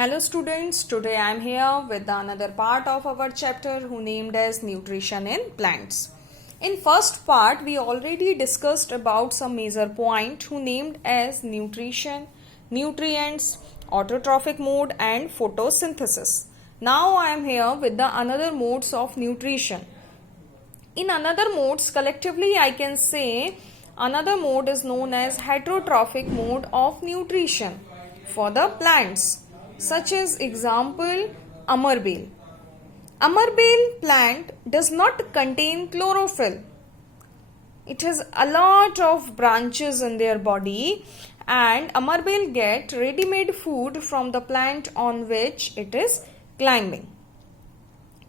Hello students, today I am here with another part of our chapter who named as nutrition in plants. In first part we already discussed about some major point who named as nutrition, nutrients, autotrophic mode and photosynthesis. Now I am here with the another modes of nutrition. In another modes collectively I can say another mode is known as heterotrophic mode of nutrition for the plants. Such as example Amarbale. Amarbale plant does not contain chlorophyll. It has a lot of branches in their body and Amarbale get ready-made food from the plant on which it is climbing.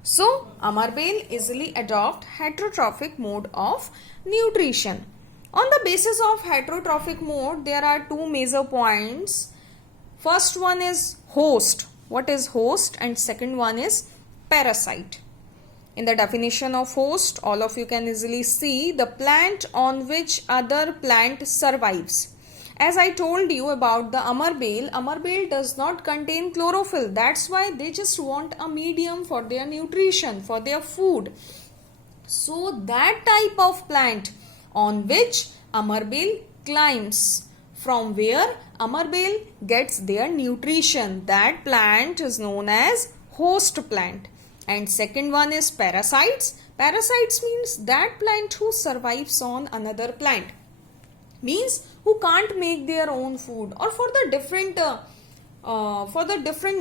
So Amarbale easily adopt heterotrophic mode of nutrition. On the basis of heterotrophic mode there are two major points. First one is host. What is host? And second one is parasite. In the definition of host, all of you can easily see the plant on which other plant survives. As I told you about the Amarbale, Amarbale does not contain chlorophyll. That's why they just want a medium for their nutrition, for their food. So that type of plant on which Amarbale climbs, from where Amarbale gets their nutrition, that plant is known as host plant. And second one is parasites. Parasites means that plant who survives on another plant, means who can't make their own food or for the different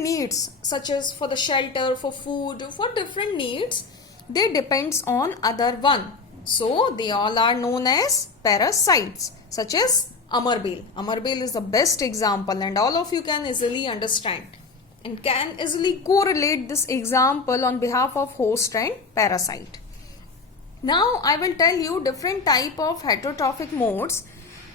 needs, such as for the shelter, for food, for different needs, they depends on other one. So they all are known as parasites, such as Amarbale. Amarbale is the best example and all of you can easily understand and can easily correlate this example on behalf of host and parasite. Now I will tell you different type of heterotrophic modes.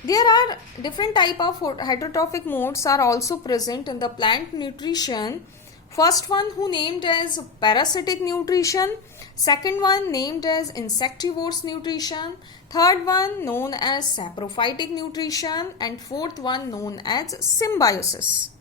There are different type of heterotrophic modes are also present in the plant nutrition. First one who named as parasitic nutrition, second one named as insectivorous nutrition, third one known as saprophytic nutrition and fourth one known as symbiosis.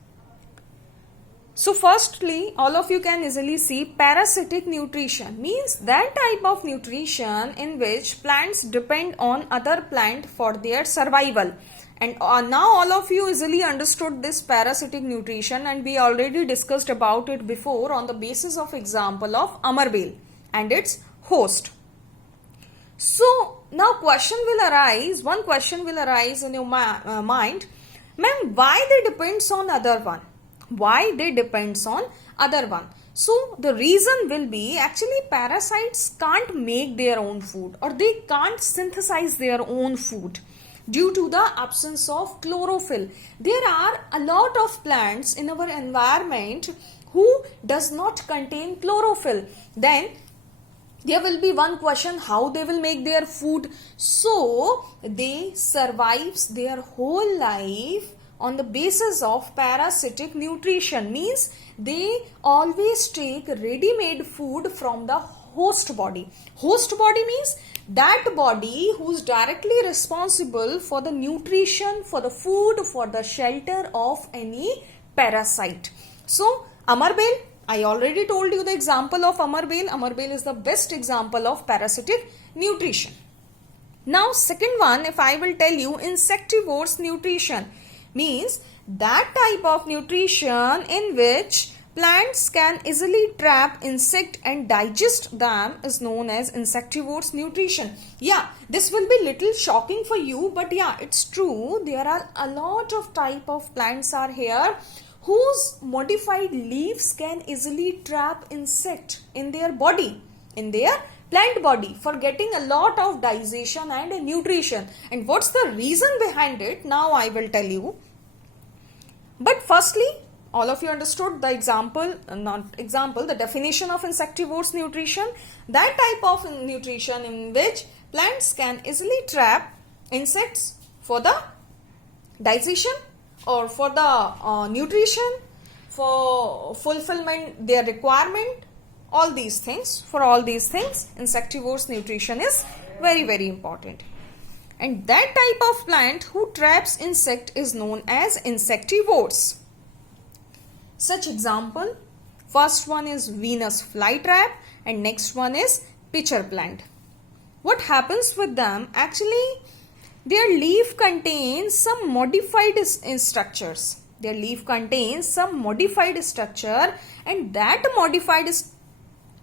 So firstly, all of you can easily see parasitic nutrition means that type of nutrition in which plants depend on other plant for their survival. And now all of you easily understood this parasitic nutrition and we already discussed about it before on the basis of example of Amarbale and its host. So now one question will arise in your mind, ma'am, why they depends on other one? Why they depends on other one? So the reason will be actually parasites can't make their own food or they can't synthesize their own food due to the absence of chlorophyll. There are a lot of plants in our environment who does not contain chlorophyll. Then there will be one question, how they will make their food? So they survives their whole life on the basis of parasitic nutrition, means they always take ready-made food from the host body. Host body means that body who's directly responsible for the nutrition, for the food, for the shelter of any parasite. So Amarbale, I already told you the example of Amarbale. Amarbale is the best example of parasitic nutrition. Now second one, if I will tell you insectivorous nutrition, means that type of nutrition in which plants can easily trap insect and digest them is known as insectivorous nutrition. Yeah, this will be little shocking for you, but yeah, it's true. There are a lot of type of plants are here whose modified leaves can easily trap insect in their body, in their plant body, for getting a lot of digestion and nutrition. And what's the reason behind it? Now I will tell you. But firstly, all of you understood the the definition of insectivorous nutrition, that type of nutrition in which plants can easily trap insects for the digestion or for the nutrition, for fulfillment their requirement, all these things. For all these things, insectivorous nutrition is very, very important. And that type of plant who traps insect is known as insectivores. Such example, first one is Venus flytrap and next one is pitcher plant. What happens with them? Actually, their leaf contains some modified structures. Their leaf contains some modified structure, and that modified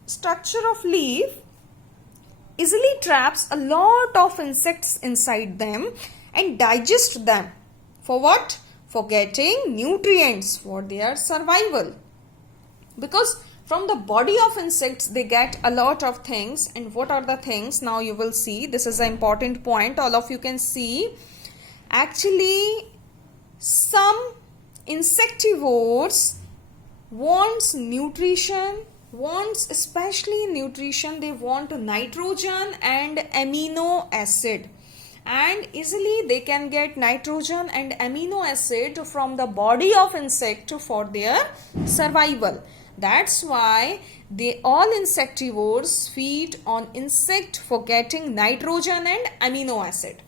structure of leaf easily traps a lot of insects inside them and digests them. For what? For getting nutrients for their survival. Because from the body of insects they get a lot of things. And what are the things? Now you will see. This is an important point. All of you can see. Actually, some insectivores wants nutrition, wants especially nutrition. They want nitrogen and amino acid. And easily they can get nitrogen and amino acid from the body of insect for their survival. That's why all insectivores feed on insect for getting nitrogen and amino acid.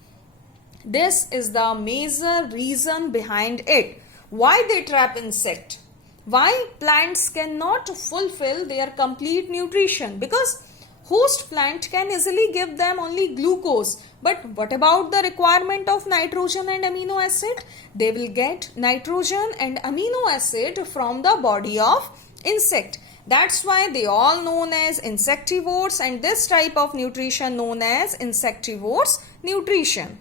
This is the major reason behind it. Why they trap insect? Why plants cannot fulfill their complete nutrition? Because host plant can easily give them only glucose. But what about the requirement of nitrogen and amino acid? They will get nitrogen and amino acid from the body of insect. That's why they all known as insectivores, and this type of nutrition known as insectivores nutrition.